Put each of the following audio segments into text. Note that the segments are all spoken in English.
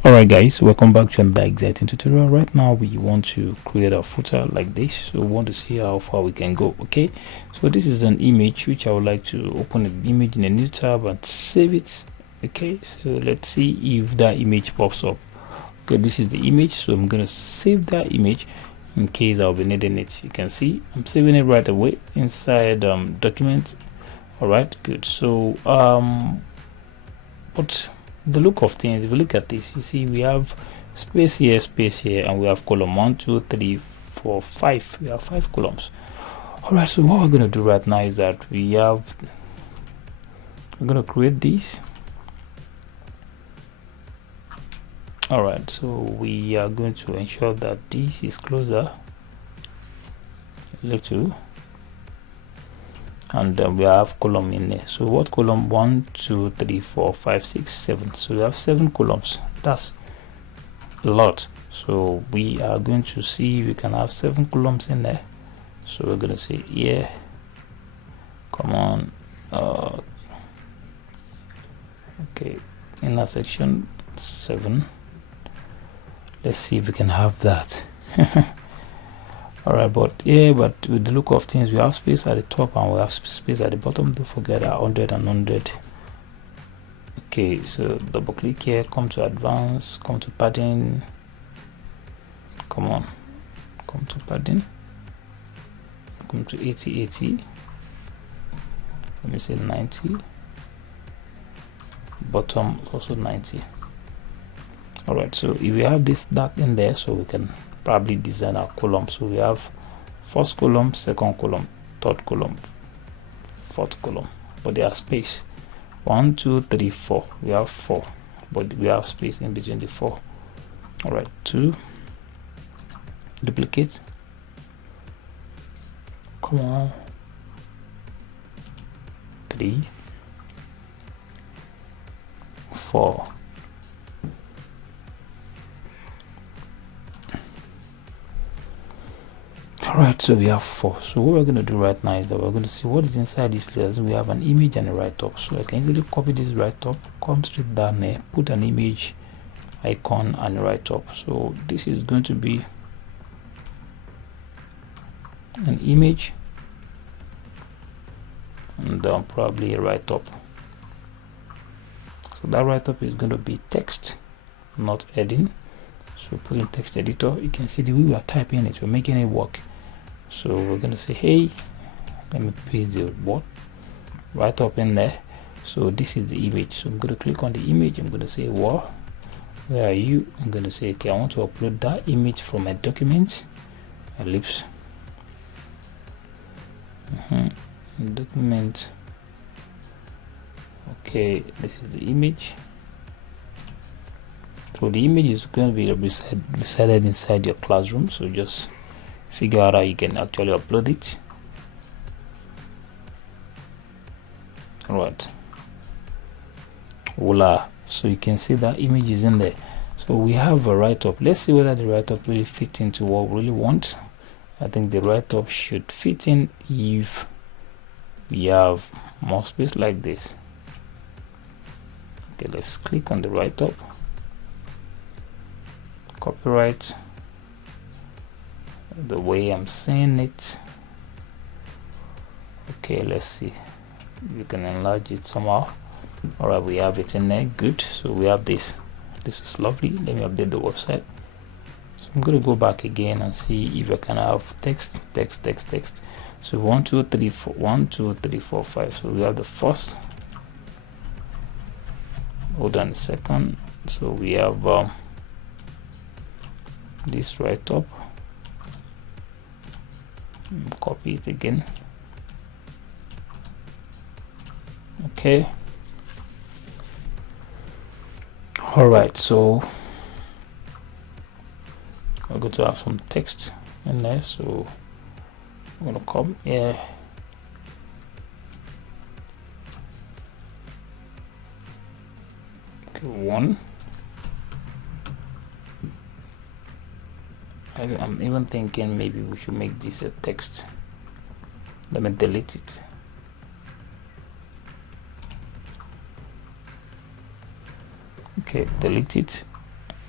Alright guys, welcome back to another exciting tutorial. Right now we want to create a footer like this, so we want to see how far we can go. Okay, so this is an image which I would like to open the image in a new tab and save it. Okay, so let's see if that image pops up. Okay, this is the image, so I'm going to save that image in case I'll be needing it. You can see I'm saving it right away inside document. Alright, good. So but the look of things, if you look at this, you see we have space here, and we have column 1 2 3 4 5. We have 5 columns. All right, so what we're going to do right now is that we're going to create these. All right, so we are going to ensure that this is closer little, and we have column in there. So what column? 1 2 3 4 5 6 7. So we have 7 columns. That's a lot. So we are going to see if we can have 7 columns in there. So we're going to say yeah, come on. Okay, inner section 7. Let's see if we can have that. All right, but with the look of things, we have space at the top and we have space at the bottom. Don't forget that 100 and 100. Okay, so double click here, come to advanced, come to padding, come to padding, come to 80. Let me say 90. Bottom also 90. All right, so if we have that in there, so we can probably design our column. So we have first column, second column, third column, fourth column, but they are space 1 2 3 4. We have 4, but we have space in between the 4. All right, 2, duplicate, come on, 3 4. Alright, so we have 4. So what we're going to do right now is that we're going to see what is inside this place. We have an image and a write-up, so I can easily copy this write-up, come straight down there, put an image icon and write-up. So this is going to be an image and probably a write-up. So that write-up is going to be text, not heading. So put in text editor, you can see the way we are typing it, we're making it work. So we're going to say, hey, let me paste the word right up in there. So this is the image, so I'm going to click on the image. I'm going to say, where are you? I'm going to say, okay, I want to upload that image from my document, ellipse, document. Okay, this is the image. So the image is going to be resided inside your classroom, so just figure out how you can actually upload it. All right, voila, so you can see that image is in there. So we have a write-up. Let's see whether the write-up really fits into what we really want. I think the write-up should fit in if we have more space like this. Okay, let's click on the write-up, copyright, the way I'm saying it. Okay, let's see, you can enlarge it somehow. All right, we have it in there. Good, so we have this is lovely. Let me update the website. So I'm going to go back again and see if I can have text. So 1 2 3 4 1 2 3 4 5. So we have the first, hold on a second, so we have this right up, copy it again. Okay, all right, so we're going to have some text in there, so I'm going to come here, okay, 1. I'm even thinking maybe we should make this a text. Let me delete it. Okay, delete it.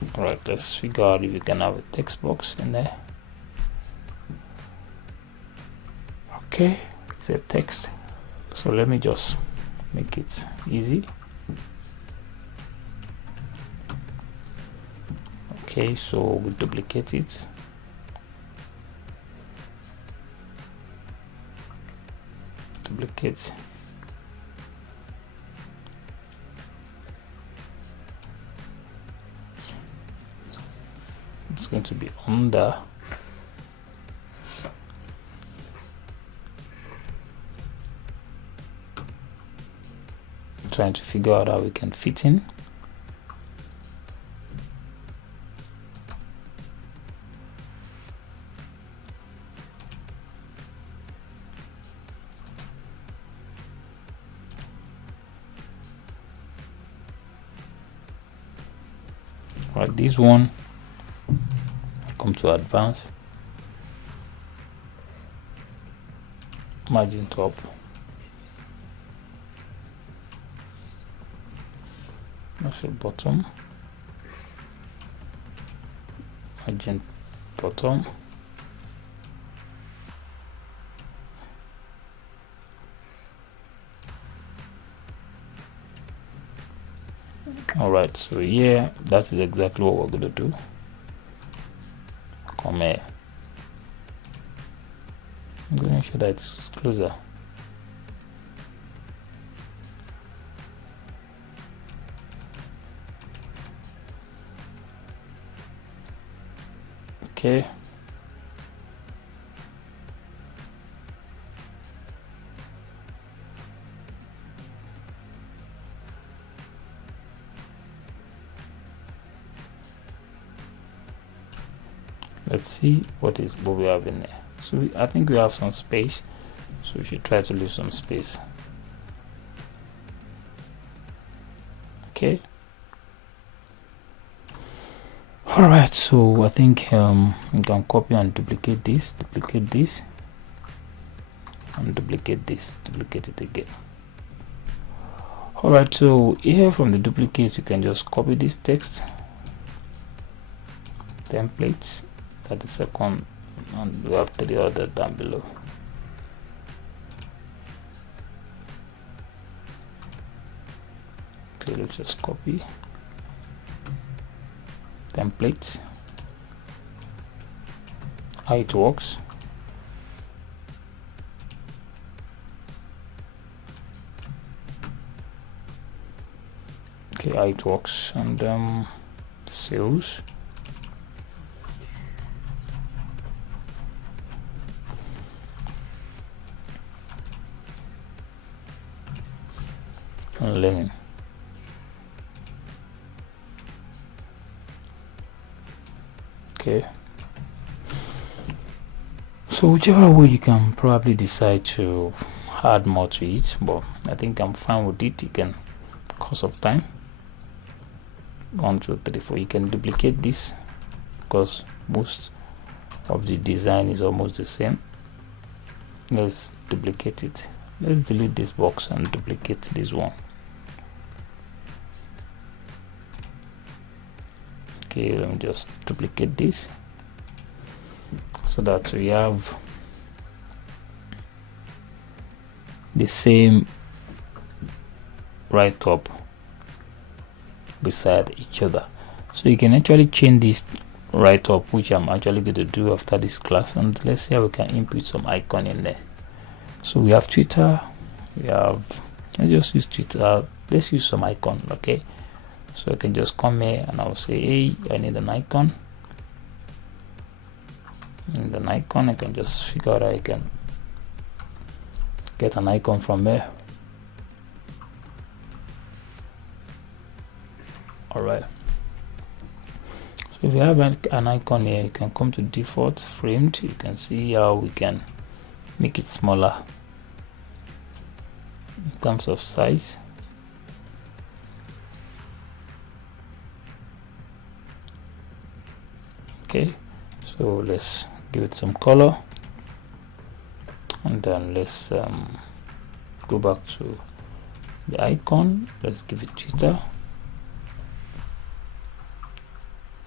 All right, let's figure out if we can have a text box in there. Okay, it's a text, so let me just make it easy. Okay, so we duplicate it. Duplicate. It's going to be under. I'm trying to figure out how we can fit in. Right, this one, come to advanced, margin top, that's a bottom, margin bottom, all right. So yeah, that is exactly what we're going to do. Come here, I'm going to make sure that it's closer. Okay, let's see what we have in there. So I think we have some space, so we should try to leave some space. Okay, all right, so I think we can copy and duplicate this, and duplicate this, duplicate it again. All right, so here from the duplicates you can just copy this text templates, that is second, and we have 3 other down below. Okay, let's just copy templates, how it works. Okay, how it works, and sales, and learning. Okay, so whichever way you can probably decide to add more to it, but I think I'm fine with it. You can, because of time, 1 2 3 4, you can duplicate this because most of the design is almost the same. Let's duplicate it. Let's delete this box and duplicate this one. Okay, let me just duplicate this so that we have the same right up beside each other. So you can actually change this right up, which I'm actually going to do after this class, and let's see how we can input some icon in there. So we have Twitter, we have, let's just use Twitter, let's use some icon. Okay, so I can just come here and I'll say, hey, I need an icon. And an icon, I can just figure out how I can get an icon from there. All right, so if you have an icon here, you can come to default framed. You can see how we can make it smaller in terms of size. Okay, so let's give it some color, and then let's go back to the icon. Let's give it Twitter.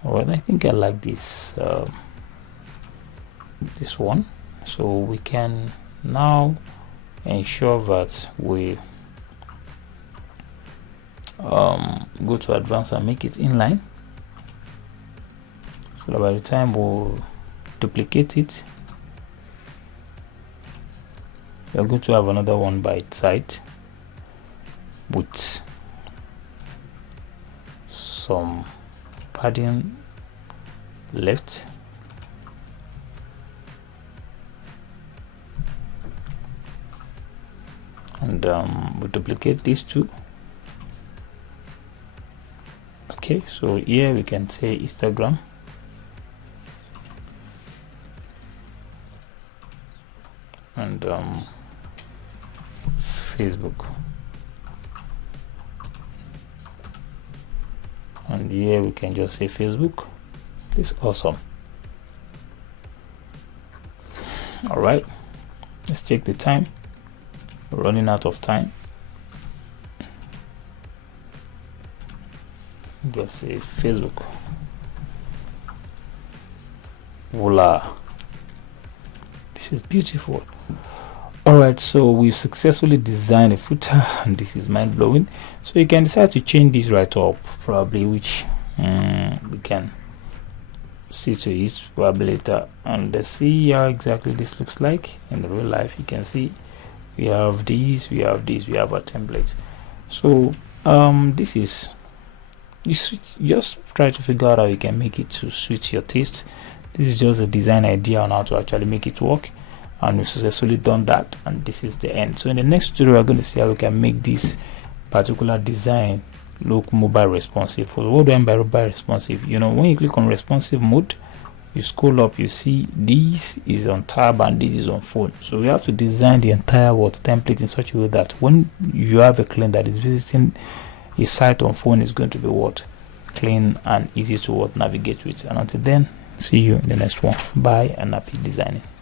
Alright, I think I like this this one. So we can now ensure that we go to advanced and make it inline, so that by the time we'll duplicate it, we're going to have another one by its side with some padding left, and we duplicate these two. Okay, so here we can say Instagram, and Facebook, and here we can just say Facebook. It's awesome. All right, let's check the time. We're running out of time. Just say Facebook. Voila, this is beautiful. All right, so we've successfully designed a footer, and this is mind-blowing. So you can decide to change this right up, probably, which we can see to it probably later. And let's see how exactly this looks like in the real life. You can see we have these, we have this, we have our template. So this is, just try to figure out how you can make it to suit your taste. This is just a design idea on how to actually make it work, and we've successfully done that, and this is the end. So in the next tutorial, we're going to see how we can make this particular design look mobile responsive. For what do I mean by mobile responsive? You know, when you click on responsive mode, you scroll up, you see this is on tab and this is on phone. So we have to design the entire template in such a way that when you have a client that is visiting a site on phone, is going to be clean and easy to navigate with. And until then, see you in the next one. Bye, and happy designing.